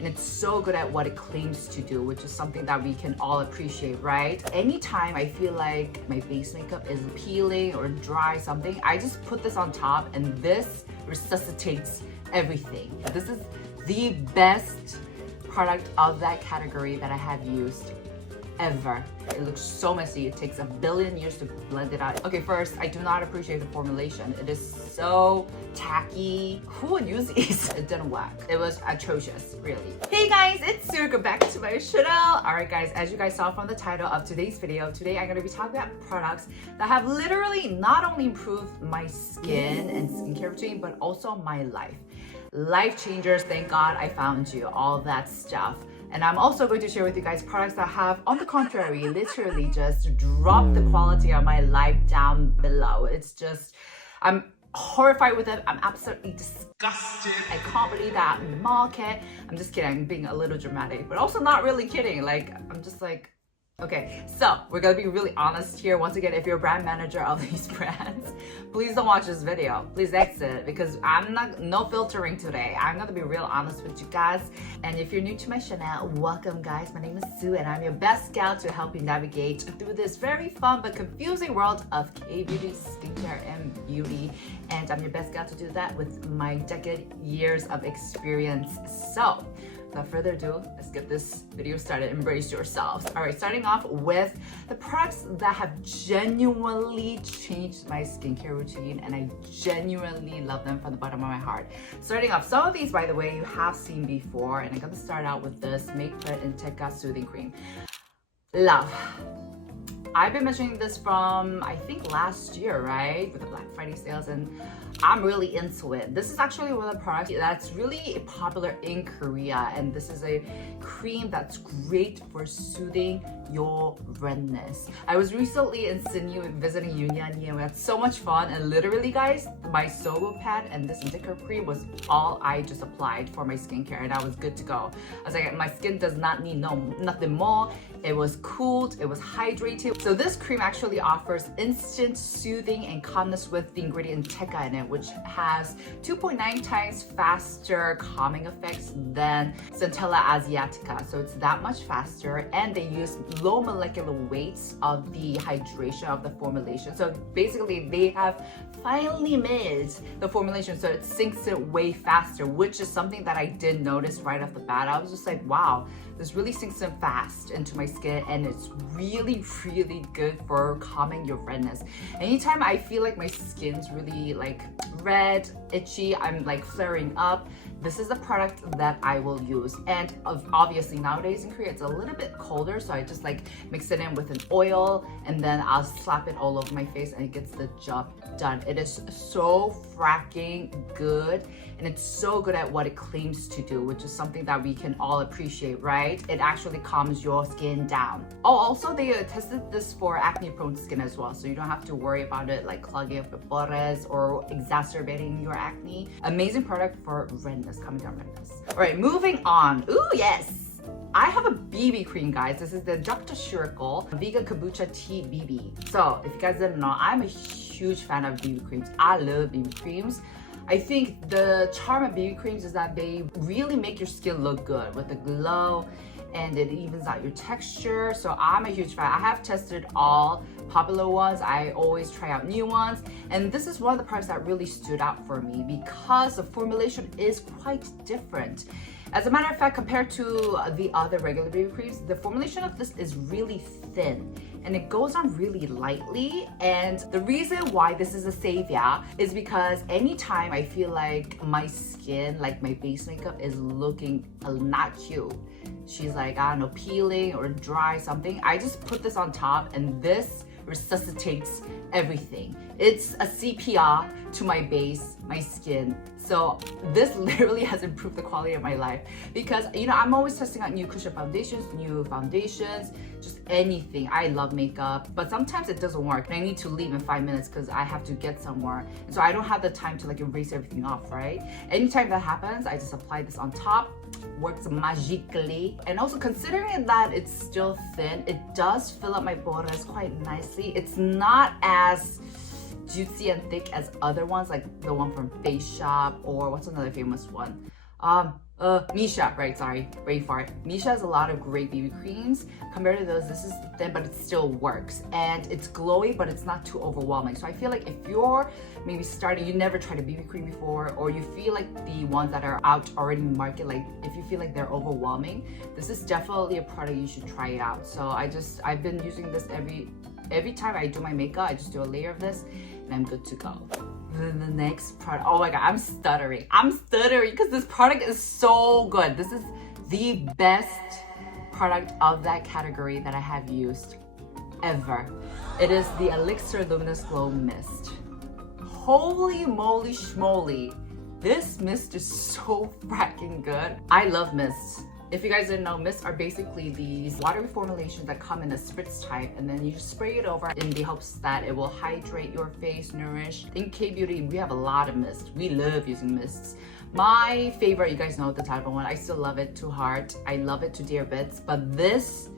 and it's so good at what it claims to do, which is something that we can all appreciate, right? Anytime I feel like my base makeup is peeling or dry something, I just put this on top and this resuscitates everything. This is the best product of that category that I have used ever. It looks so messy. It takes a billion years to blend it out. Okay, first, I do not appreciate the formulation. It is so tacky. Who would use these? It didn't work. It was atrocious, really. Hey guys, it's Ceuracle back to my channel. Alright guys, as you guys saw from the title of today's video, today I'm going to be talking about products that have literally not only improved my skin and skincare routine, but also my life. Life changers, thank God I found you, all that stuff. And I'm also going to share with you guys products that have, on the contrary, literally just dropped the quality of my life down below. It's just, I'm horrified with it. I'm absolutely disgusted. I can't believe that market. I'm just kidding. I'm being a little dramatic, but also not really kidding. Like, I'm just like, okay, so we're gonna be really honest here. Once again, if you're a brand manager of these brands, please don't watch this video. Please exit, because I'm not, no filtering today. I'm gonna be real honest with you guys. And if you're new to my channel, welcome guys. My name is Sue and I'm your best gal to help you navigate through this very fun but confusing world of K-beauty, skincare, and beauty. And I'm your best gal to do that with my years of experience. So, without further ado, let's get this video started. Embrace yourselves. All right, starting off with the products that have genuinely changed my skincare routine, and I genuinely love them from the bottom of my heart. Starting off, some of these, by the way, you have seen before, and I'm gonna start out with this Make Put Inteca Soothing Cream. Love. I've been mentioning this from, I think, last year, right? With the Black Friday sales, and I'm really into it. This is actually one of the products that's really popular in Korea, and this is a cream that's great for soothing your redness. I was recently in Sinyu visiting Union, and we had so much fun, and literally guys, my Sogo pad and this Inteca cream was all I just applied for my skincare, and I was good to go. I was like, my skin does not need nothing more. It was cooled, it was hydrated. So this cream actually offers instant soothing and calmness with the ingredient Inteca in it, which has 2.9 times faster calming effects than Centella asiatica. So it's that much faster, and they use low molecular weights of the hydration of the formulation. So basically they have finally made the formulation so it sinks in way faster, which is something that I did notice right off the bat. I was just like, wow, this really sinks in fast into my skin, and it's really, really good for calming your redness. Anytime I feel like my skin's really like red, itchy, I'm like flaring up, this is a product that I will use. And obviously nowadays in Korea it's a little bit colder, so I just like mix it in with an oil and then I'll slap it all over my face and it gets the job done. It is so fracking good, and it's so good at what it claims to do, which is something that we can all appreciate, right? It actually calms your skin down. Oh, also they tested this for acne prone skin as well, so you don't have to worry about it like clogging up your pores or exacerbating your acne. Amazing product for redness, calming down redness. All right, moving on. Ooh, yes. I have a BB cream, guys. This is the Dr. Ceuracle Vegan Kombucha Tea BB. So if you guys didn't know, I'm a huge fan of BB creams. I love BB creams. I think the charm of BB creams is that they really make your skin look good with the glow, and it evens out your texture. So I'm a huge fan. I have tested all popular ones. I always try out new ones. And this is one of the products that really stood out for me because the formulation is quite different. As a matter of fact, compared to the other regular BB creams, the formulation of this is really thin and it goes on really lightly. And the reason why this is a savior is because anytime I feel like my skin, like my base makeup is looking not cute, she's like, I don't know, peeling or dry something, I just put this on top and this resuscitates everything. It's a CPR to my base, my skin. So this literally has improved the quality of my life because, you know, I'm always testing out new cushion foundations, just anything. I love makeup, but sometimes it doesn't work and I need to leave in 5 minutes because I have to get somewhere. And so I don't have the time to like erase everything off, right? Anytime that happens, I just apply this on top. Works magically. And also considering that it's still thin, it does fill up my pores quite nicely. It's not as juicy and thick as other ones, like the one from Face Shop, or what's another famous one? Misha, right, sorry, brain fart. Misha has a lot of great BB creams. Compared to those, this is thin, but it still works. And it's glowy, but it's not too overwhelming. So I feel like if you're maybe starting, you never tried a BB cream before, or you feel like the ones that are out already in the market, like if you feel like they're overwhelming, this is definitely a product you should try it out. So I've been using this every time I do my makeup. I just do a layer of this and I'm good to go. Then the next product, oh my god, I'm stuttering because this product is so good. This is the best product of that category that I have used ever. It is the ELIXIR Luminous Glow Mist. Holy moly schmoly, this mist is so fracking good. I love mists. If you guys didn't know, mists are basically these watery formulations that come in a spritz type, and then you just spray it over in the hopes that it will hydrate your face, nourish. In K-Beauty, we have a lot of mists. We love using mists. My favorite, you guys know the type of one. I still love it to heart. I love it to dear bits, but this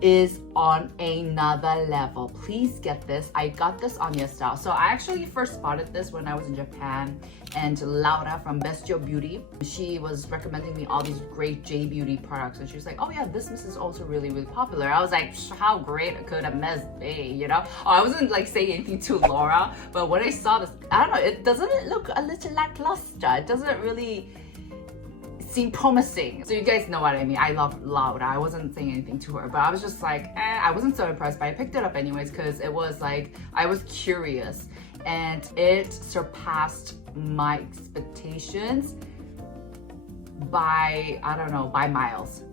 is on another level. Please get this. I got this on Style. So I actually first spotted this when I was in Japan, and Laura from Bestio Beauty, she was recommending me all these great J Beauty products, and she was like, oh yeah, this mist is also really popular. I was like, how great could a mist be, you know? Oh, I wasn't like saying anything to Laura, but when I saw this, I don't know, doesn't it look a little lackluster? It doesn't really seem promising. So you guys know what I mean. I love Laura. I wasn't saying anything to her, but I was just like, I wasn't so impressed, but I picked it up anyways because it was like, I was curious and it surpassed my expectations by, I don't know, by miles.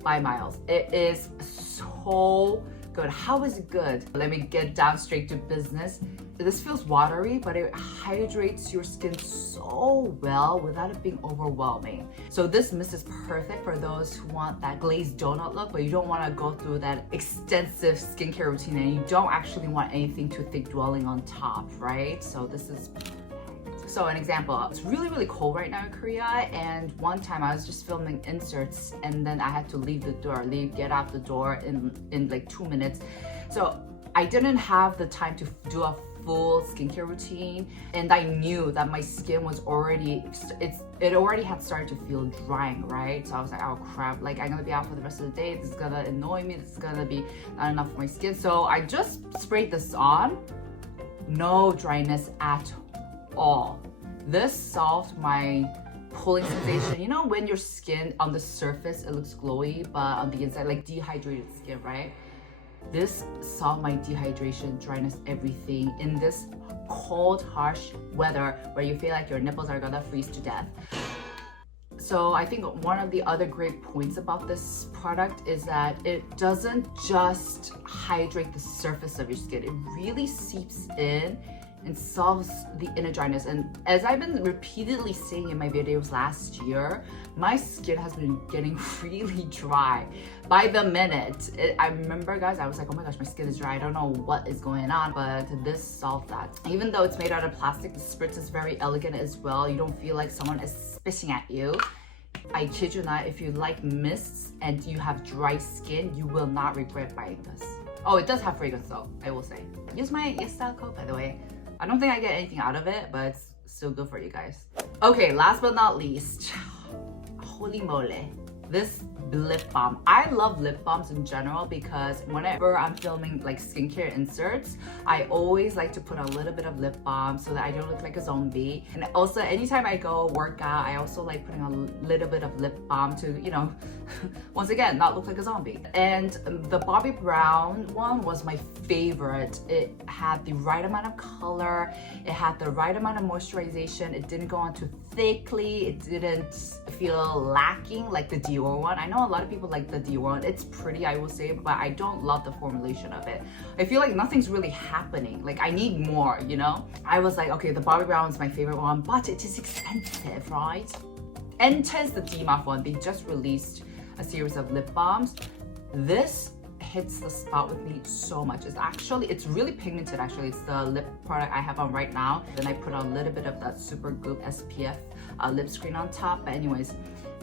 It is so good. How is it good? Let me get down straight to business. This feels watery, but it hydrates your skin so well without it being overwhelming. So this mist is perfect for those who want that glazed donut look, but you don't want to go through that extensive skincare routine and you don't actually want anything too thick dwelling on top, right? So this is perfect. So an example, it's really cold right now in Korea, and one time I was just filming inserts and then I had to get out the door in like 2 minutes. So I didn't have the time to do a full skincare routine, and I knew that my skin was already had started to feel drying, right? So I was like, oh crap, like I'm gonna be out for the rest of the day, this is gonna annoy me, this is gonna be not enough for my skin. So I just sprayed this on, no dryness at all. This solved my pulling sensation. You know when your skin on the surface it looks glowy, but on the inside like dehydrated skin, right? This solved my dehydration, dryness, everything in this cold, harsh weather where you feel like your nipples are gonna freeze to death. So I think one of the other great points about this product is that it doesn't just hydrate the surface of your skin. It really seeps in and solves the inner dryness. And as I've been repeatedly saying in my videos last year, my skin has been getting really dry by the minute. I remember, guys, I was like, oh my gosh, my skin is dry. I don't know what is going on, but this solved that. Even though it's made out of plastic, the spritz is very elegant as well. You don't feel like someone is spitting at you. I kid you not, if you like mists and you have dry skin, you will not regret buying this. Oh, it does have fragrance though, I will say. Use my Style code, by the way. I don't think I get anything out of it, but it's still good for you guys. Okay, last but not least, holy moly, this lip balm. I love lip balms in general because whenever I'm filming like skincare inserts, I always like to put a little bit of lip balm so that I don't look like a zombie. And also anytime I go work out, I also like putting a little bit of lip balm to, you know, once again, not look like a zombie. And the Bobbi Brown one was my favorite. It had the right amount of color, it had the right amount of moisturization, it didn't go on too thickly, it didn't feel lacking like the Dior one. I know a lot of people like the Dior one. It's pretty, I will say, but I don't love the formulation of it. I feel like nothing's really happening. Like I need more, you know? I was like, okay, the Bobbi Brown is my favorite one, but it is expensive, right? Enters the DMAF one. They just released a series of lip balms. This hits the spot with me so much. It's really pigmented actually. It's the lip product I have on right now. Then I put on a little bit of that Super Goop SPF lip screen on top. But anyways,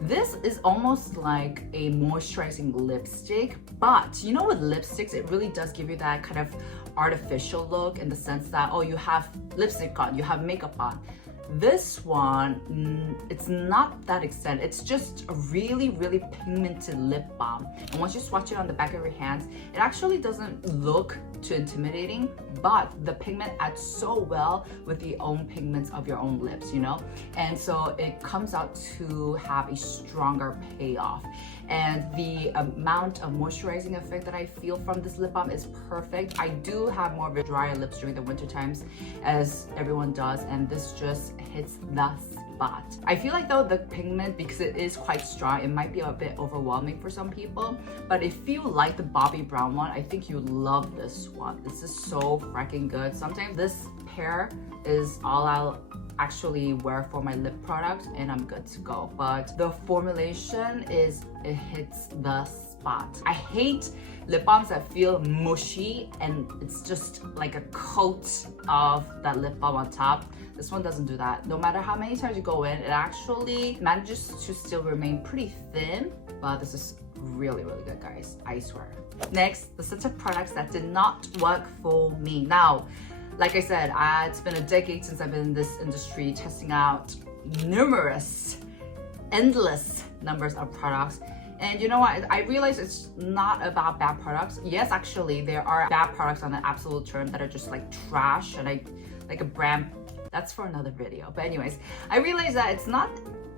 this is almost like a moisturizing lipstick, but you know with lipsticks, it really does give you that kind of artificial look in the sense that, oh, you have lipstick on, you have makeup on. This one, it's not that extent. It's just a really, really pigmented lip balm. And once you swatch it on the back of your hands, it actually doesn't look too intimidating, but the pigment adds so well with the own pigments of your own lips, you know? And so it comes out to have a stronger payoff. And the amount of moisturizing effect that I feel from this lip balm is perfect. I do have more of a drier lips during the winter times, as everyone does, and this just hits the spot. I feel like though the pigment, because it is quite strong, it might be a bit overwhelming for some people, but if you like the Bobbi Brown one, I think you love this one. This is so freaking good. Sometimes this pair is all I'll actually wear for my lip product and I'm good to go. But the formulation it hits the spot. I hate lip balms that feel mushy and it's just like a coat of that lip balm on top. This one doesn't do that. No matter how many times you go in, it actually manages to still remain pretty thin, but this is really, really good, guys, I swear. Next, the set of products that did not work for me. Now, like I said, it's been a decade since I've been in this industry, testing out numerous, endless numbers of products. And you know what? I realize it's not about bad products. Yes, actually, there are bad products on the absolute term that are just like trash and like a brand. That's for another video. But anyways, I realize that it's not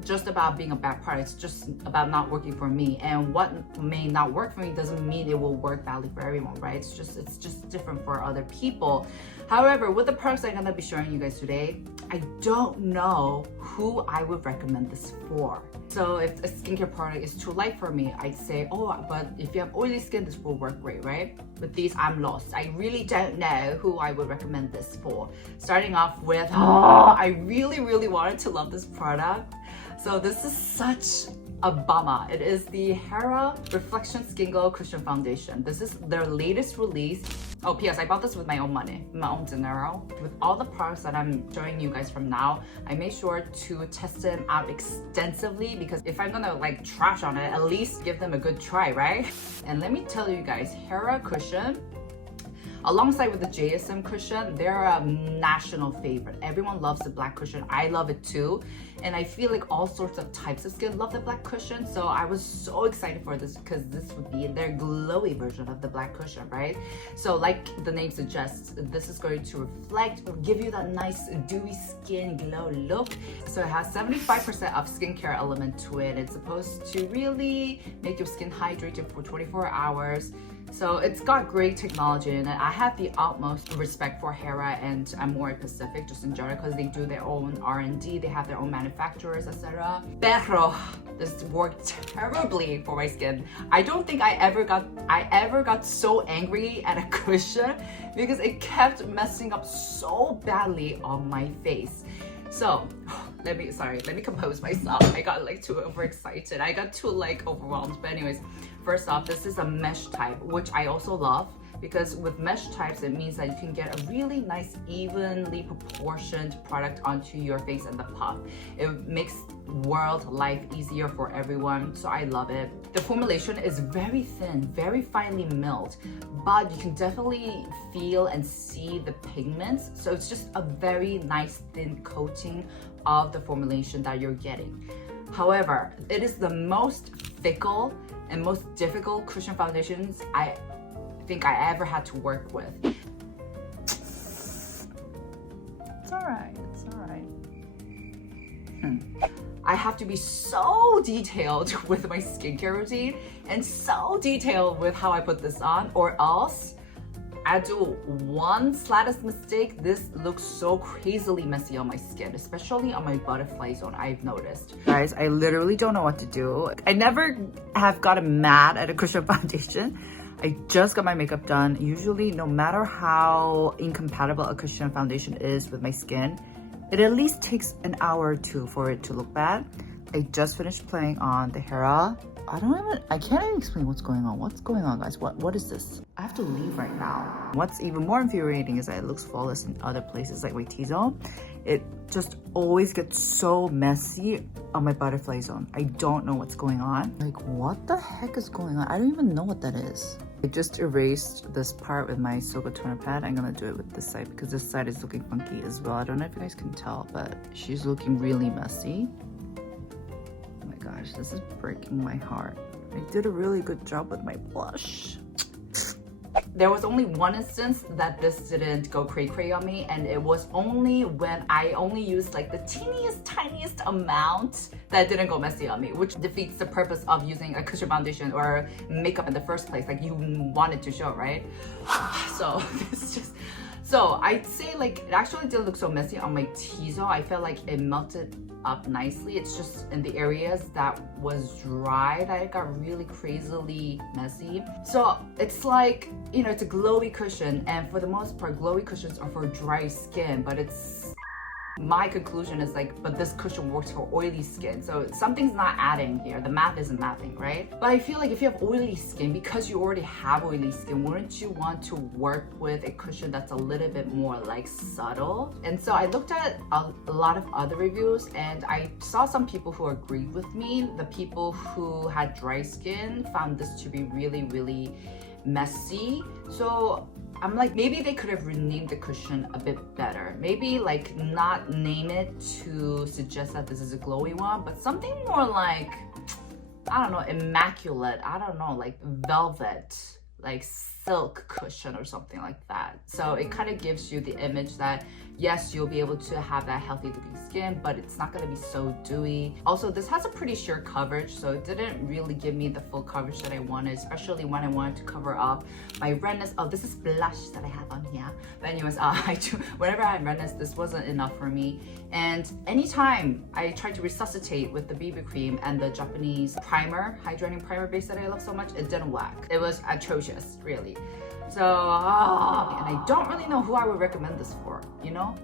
just about being a bad product, it's just about not working for me. And what may not work for me doesn't mean it will work badly for everyone, right? It's just different for other people. However, with the products I'm gonna be showing you guys today, I don't know who I would recommend this for. So if a skincare product is too light for me, I'd say, oh, but if you have oily skin, this will work great, right? With these, I'm lost. I really don't know who I would recommend this for. Starting off with, I really, really wanted to love this product. So this is such a bummer. It is the Hera Reflection Skin Glow Cushion Foundation. This is their latest release. Oh, P.S. I bought this with my own money, my own dinero. With all the products that I'm showing you guys from now, I made sure to test them out extensively because if I'm gonna like trash on it, at least give them a good try, right? And let me tell you guys, Hera Cushion, alongside with the JSM cushion, they're a national favorite. Everyone loves the black cushion. I love it too. And I feel like all sorts of types of skin love the black cushion. So I was so excited for this because this would be their glowy version of the black cushion, right? So like the name suggests, this is going to reflect or give you that nice dewy skin glow look. So it has 75% of skincare element to it. It's supposed to really make your skin hydrated for 24 hours. So it's got great technology in it. I have the utmost respect for Hera and Amore Pacific just in general because they do their own R&D, they have their own manufacturers, etc. Pero this worked terribly for my skin. I don't think I ever got so angry at a cushion because it kept messing up so badly on my face. So let me compose myself. I got like too overexcited. I got too like overwhelmed. But anyways, first off, this is a mesh type, which I also love because with mesh types, it means that you can get a really nice, evenly proportioned product onto your face and the puff. It makes life easier for everyone, so I love it. The formulation is very thin, very finely milled, but you can definitely feel and see the pigments. So it's just a very nice thin coating of the formulation that you're getting. However, it is the most fickle and most difficult cushion foundations I think I ever had to work with. It's alright, it's alright. I have to be so detailed with my skincare routine and so detailed with how I put this on, or else I do one slightest mistake, this looks so crazily messy on my skin, especially on my butterfly zone, I've noticed. Guys, I literally don't know what to do. I never have gotten mad at a cushion foundation. I just got my makeup done. Usually, no matter how incompatible a cushion foundation is with my skin, it at least takes an hour or two for it to look bad. I just finished playing on the Hera. I can't even explain what's going on. What's going on, guys? What is this? I have to leave right now. What's even more infuriating is that it looks flawless in other places like my T-zone. it just always gets so messy on my butterfly zone. I don't know what's going on. Like, what the heck is going on? I don't even know what that is. I just erased this part with my Silver toner pad. I'm gonna do it with this side because this side is looking funky as well. I don't know if you guys can tell, but she's looking really messy. Oh my gosh, this is breaking my heart. I did a really good job with my blush. There was only one instance that this didn't go cray-cray on me, and it was only when I only used like the teeniest, tiniest amount that didn't go messy on me, which defeats the purpose of using a cushion foundation or makeup in the first place. Like, you want it to show, right? So it's just, so I'd say like it actually didn't look so messy on my T-zone. I felt like it melted up nicely. It's just in the areas that was dry that it got really crazily messy. So it's like, you know, it's a glowy cushion, and for the most part glowy cushions are for dry skin, but it's, my conclusion is like, but this cushion works for oily skin, so something's not adding here. The math isn't mathing, right? But I feel like if you have oily skin, because you already have oily skin, wouldn't you want to work with a cushion that's a little bit more like subtle? And so I looked at a lot of other reviews, and I saw some people who agreed with me. The people who had dry skin found this to be really, really messy. So I'm like, maybe they could have renamed the cushion a bit better. Maybe like not name it to suggest that this is a glowy one, but something more like, I don't know, immaculate, I don't know, like velvet, like silk cushion or something like that. So it kind of gives you the image that yes, you'll be able to have that healthy looking skin, but it's not going to be so dewy. Also, this has a pretty sheer coverage, so it didn't really give me the full coverage that I wanted, especially when I wanted to cover up my redness. Oh, this is blush that I have on here. But anyways, whenever I have redness, this wasn't enough for me. And anytime I tried to resuscitate with the BB cream and the Japanese primer, hydrating primer base that I love so much, it didn't work. It was atrocious, really. So, and I don't really know who I would recommend this for, you know?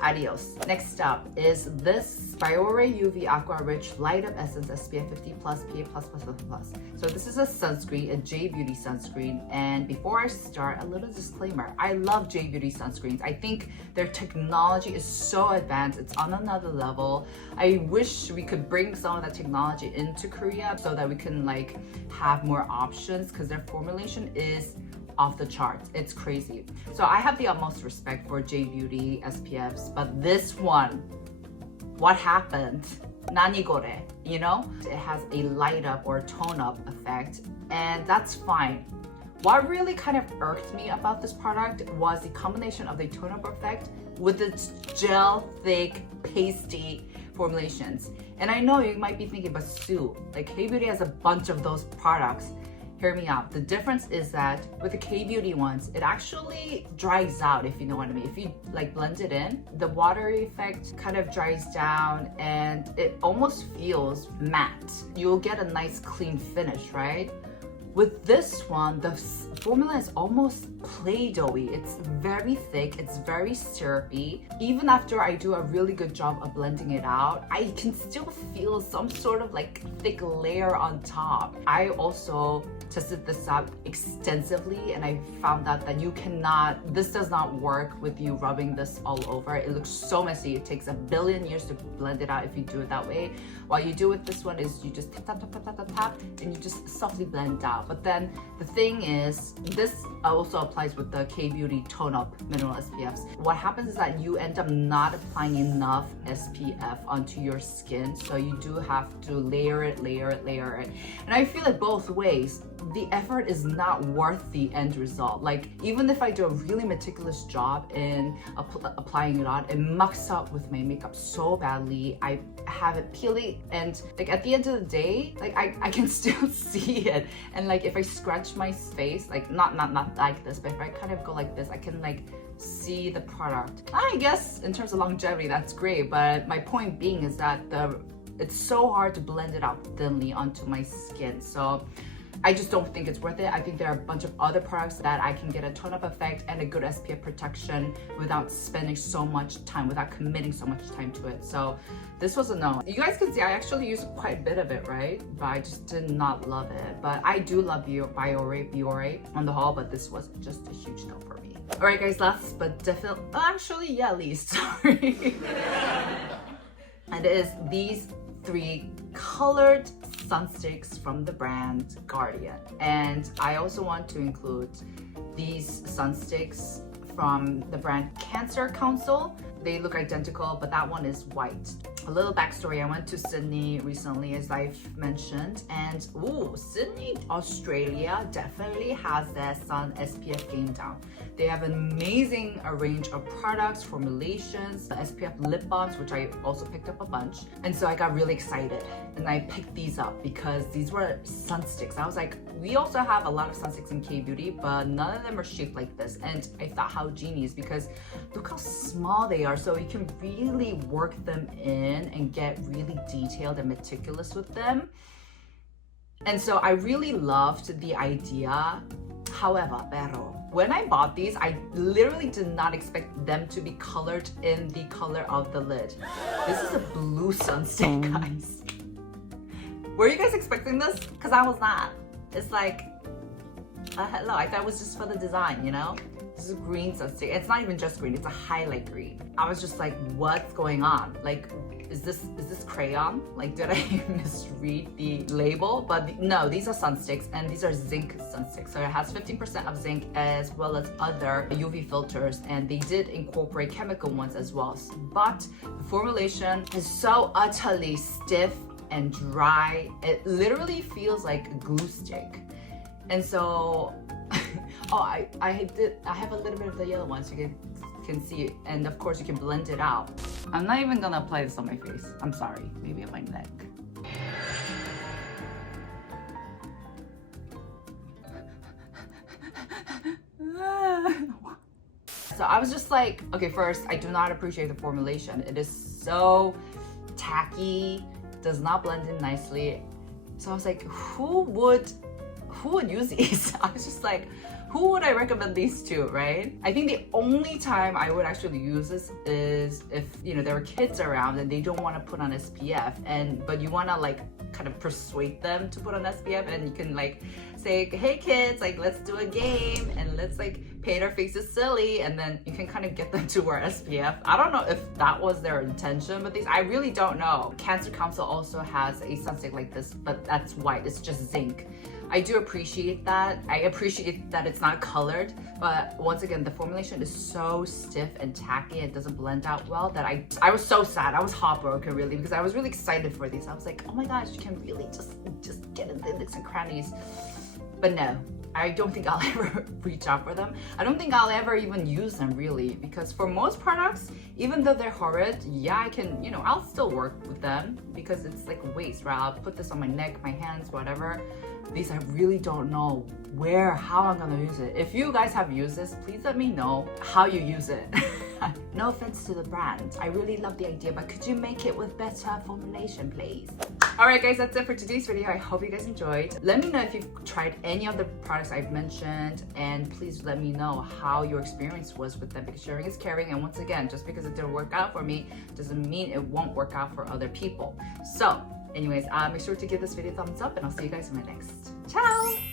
Adios. Next up is this Biore UV Aqua Rich Light Up Essence SPF 50+, PA+++++. So this is a sunscreen, a J Beauty sunscreen. And before I start, a little disclaimer. I love J Beauty sunscreens. I think their technology is so advanced. It's on another level. I wish we could bring some of that technology into Korea so that we can like have more options, because their formulation is off the charts. It's crazy. So I have the utmost respect for J Beauty SPFs, but this one, what happened? Nanigore, you know? It has a light up or tone up effect, and that's fine. What really kind of irked me about this product was the combination of the tone up effect with its gel thick pasty formulations. And I know you might be thinking, but Sue, like K-Beauty has a bunch of those products. Hear me out. The difference is that with the K-Beauty ones, it actually dries out, if you know what I mean. If you like blend it in, the watery effect kind of dries down and it almost feels matte. You'll get a nice clean finish, right? With this one, the formula is almost Play-Doh-y. It's very thick, it's very syrupy. Even after I do a really good job of blending it out, I can still feel some sort of like thick layer on top. I also tested this out extensively, and I found out that you cannot, this does not work with you rubbing this all over. It looks so messy. It takes a billion years to blend it out if you do it that way. What you do with this one is you just tap, tap, tap, tap, tap, tap, and you just softly blend out. But then the thing is, this also applies with the K-Beauty Tone Up Mineral SPFs. What happens is that you end up not applying enough SPF onto your skin, so you do have to layer it. And I feel like both ways, the effort is not worth the end result. Like, even if I do a really meticulous job in applying it on, it mucks up with my makeup so badly. I have it peeling, and like at the end of the day, like I can still see it. And like if I scratch my face, like not like this, but if I kind of go like this, I can like see the product. I guess in terms of longevity, that's great, but my point being is that it's so hard to blend it out thinly onto my skin. So I just don't think it's worth it. I think there are a bunch of other products that I can get a tone-up effect and a good SPF protection without spending so much time, without committing so much time to it. So this was a no. You guys can see I actually used quite a bit of it, right? But I just did not love it. But I do love Biore on the whole, but this was just a huge no for me. Alright guys, last but definitely, actually yeah, least, sorry. And it is these 3 colored sunsticks from the brand Guardian. And I also want to include these sunsticks from the brand Cancer Council. They look identical, but that one is white. A little backstory, I went to Sydney recently, as I've mentioned, and Sydney, Australia definitely has their sun SPF game down. They have an amazing range of products, formulations, the SPF lip balms, which I also picked up a bunch. And so I got really excited and I picked these up because these were sunsticks. I was like, we also have a lot of sunsticks in K-beauty, but none of them are shaped like this. And I thought, how genius, because look how small they are. So you can really work them in and get really detailed and meticulous with them. And so I really loved the idea. However, when I bought these, I literally did not expect them to be colored in the color of the lid. This is a blue sunstick, guys. Were you guys expecting this? Because I was not. It's like, hello, I thought it was just for the design, you know? This is green sunstick. It's not even just green, it's a highlight green. I was just like, what's going on? Like, is this crayon? Like, did I misread the label? But no, these are sunsticks, and these are zinc sunsticks. So it has 15% of zinc as well as other UV filters, and they did incorporate chemical ones as well. But the formulation is so utterly stiff and dry. It literally feels like a glue stick. And so, I have a little bit of the yellow one so you can see it, and of course you can blend it out. I'm not even gonna apply this on my face. I'm sorry, maybe on my neck. So I was just like, okay, first, I do not appreciate the formulation. It is so tacky, does not blend in nicely. So I was like, who would use these? I was just like, who would I recommend these to, right? I think the only time I would actually use this is if, you know, there are kids around and they don't want to put on SPF, but you want to like kind of persuade them to put on SPF, and you can like say, hey kids, like let's do a game and let's like paint our faces silly, and then you can kind of get them to wear SPF. I don't know if that was their intention, but I really don't know. Cancer Council also has a sunstick like this, but that's white, it's just zinc. I do appreciate that. I appreciate that it's not colored, but once again, the formulation is so stiff and tacky, it doesn't blend out well, that I was so sad. I was heartbroken really, because I was really excited for these. I was like, oh my gosh, you can really just get in the nooks and crannies. But no, I don't think I'll ever reach out for them. I don't think I'll ever even use them really, because for most products, even though they're horrid, yeah, I can, you know, I'll still work with them because it's like a waste, right? I'll put this on my neck, my hands, whatever. These, I really don't know how I'm gonna use it. If you guys have used this, please let me know how you use it. No offense to the brand, I really love the idea, but could you make it with better formulation, please? Alright guys, that's it for today's video. I hope you guys enjoyed. Let me know if you've tried any of the products I've mentioned, and please let me know how your experience was with them, because sharing is caring. And once again, just because it didn't work out for me doesn't mean it won't work out for other people. So anyways, make sure to give this video a thumbs up, and I'll see you guys in my next. Ciao!